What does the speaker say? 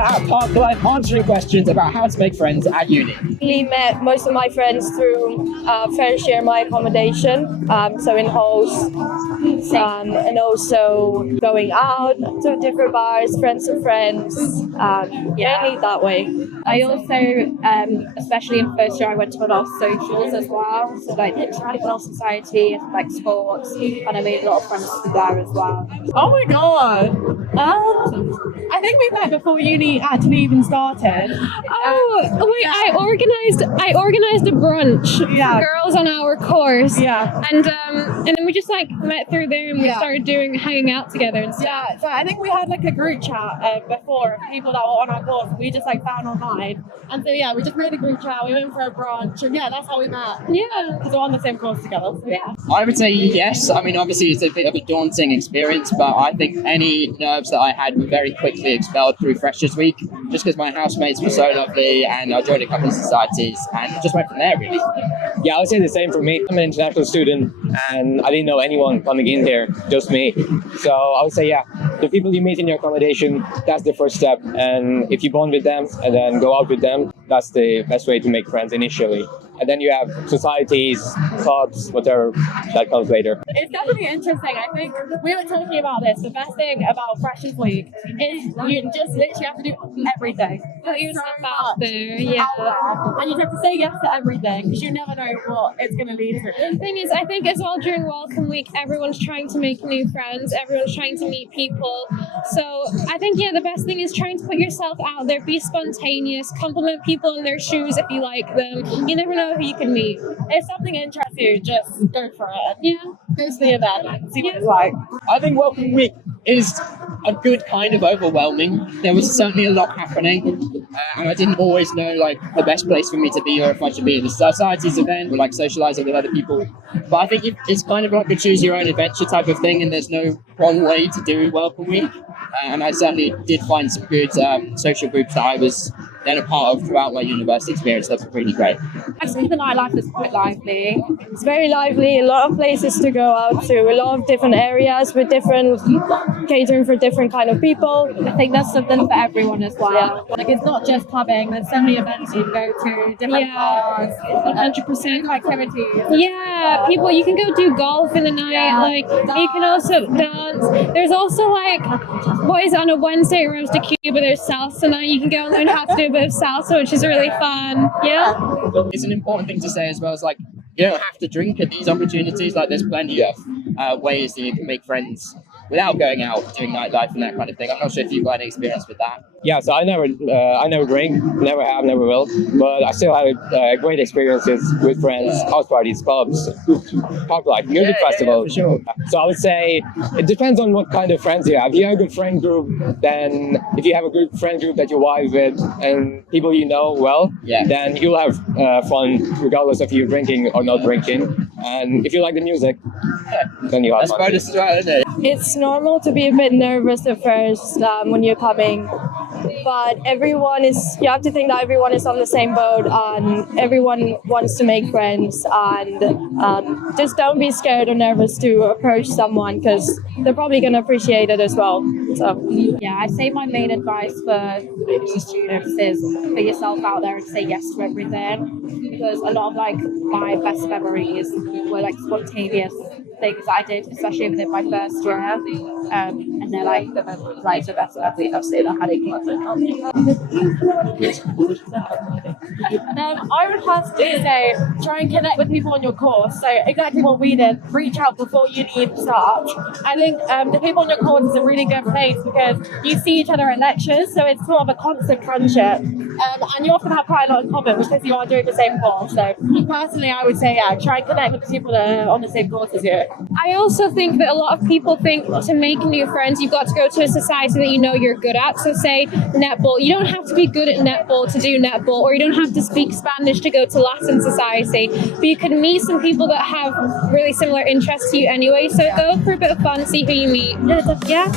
at Parklife answering questions about how to make friends at uni. I met most of my friends through fair share my accommodation, so in halls, and also going out to different bars, friends of friends, mainly that way. I also, especially in first year, I went to a lot of socials as well, so like international society and like sports, and I made a lot of friends there as well. Oh my god! I think we met before uni actually even started. I organized a brunch for girls on our course. Yeah. And then we just like met through there and we started hanging out together and stuff. Yeah, so I think we had like a group chat before of people that were on our course we just like found online. And so we just made a group chat, we went for a brunch, and that's how we met. Yeah. Because we're on the same course together. So yeah. I would say yes. I mean, obviously it's a bit of a daunting experience, but I think any nerves that I had were very quickly expelled through Freshers Week, just because my housemates were so lovely and I joined a couple of societies and just went from there really. Yeah, I would say the same for me. I'm an international student and I didn't know anyone coming in here, just me. So I would say, the people you meet in your accommodation, that's the first step. And if you bond with them and then go out with them, that's the best way to make friends initially. And then you have societies, clubs, whatever, that comes later. It's definitely interesting. I think we were talking about this. The best thing about Freshers Week is you just literally have to do everything. Put yourself out there, yeah. And you have to say yes to everything because you never know what it's going to lead to. The thing is, I think as well during Welcome Week, everyone's trying to make new friends, everyone's trying to meet people. So I think, the best thing is trying to put yourself out there, be spontaneous, compliment people in their shoes if you like them. You never know who you can meet. If something interests you, just go for it. Yeah. Go to the event and see what it's like. I think Welcome Week is a good kind of overwhelming. There was certainly a lot happening, and I didn't always know the best place for me to be or if I should be at the societies event or socializing with other people. But I think it's kind of like a choose your own adventure type of thing, and there's no wrong way to do Welcome Week. And I certainly did find some good social groups that I was then a part of throughout my university experience. That's really great. I think the nightlife is quite lively. It's very lively, a lot of places to go out to, a lot of different areas with different catering for different kind of people. I think that's something for everyone as well. Yeah. Like it's not just clubbing, there's so many events you can go to, different bars, 100% activities. Yeah, people, you can go do golf in the night, you can also dance. There's also what is it, on a Wednesday at Rose de Cuba, there's salsa night. You can go and learn how to do a bit of salsa, which is really fun. It's an important thing to say as well, you don't have to drink at these opportunities. There's plenty of ways that you can make friends without going out, doing nightlife and that kind of thing. I'm not sure if you've got any experience with that. Yeah, so I never drink, never have, never will, but I still had great experiences with friends, house parties, pubs, Parklife, music festival. For sure. So I would say it depends on what kind of friends you have. If you have a good friend group, then if you have a good friend group that you vibe with and people you know well, then you'll have fun regardless of you drinking or not drinking. And if you like the music, then you'll have fun. That's bonus as well, isn't it? It's normal to be a bit nervous at first when you're coming, but you have to think that everyone is on the same boat and everyone wants to make friends, and just don't be scared or nervous to approach someone because they're probably going to appreciate it as well. So I'd say my main advice for students is put yourself out there and say yes to everything, because a lot of my best memories were spontaneous things that I did, especially within my first year, and they're the best I've seen. I had I would have to say, try and connect with people on your course. So exactly what we did, reach out before you even start. I think the people on your course is a really good place because you see each other at lectures, so it's sort of a constant friendship. And you often have quite a lot in common because you are doing the same course. So personally, I would say, try and connect with the people that are on the same course as you. I also think that a lot of people think to make new friends, you've got to go to a society that you know you're good at. So say netball. You don't have to be good at netball to do netball, or you don't have to speak Spanish to go to Latin society. But you can meet some people that have really similar interests to you anyway. So go for a bit of fun, see who you meet. yeah.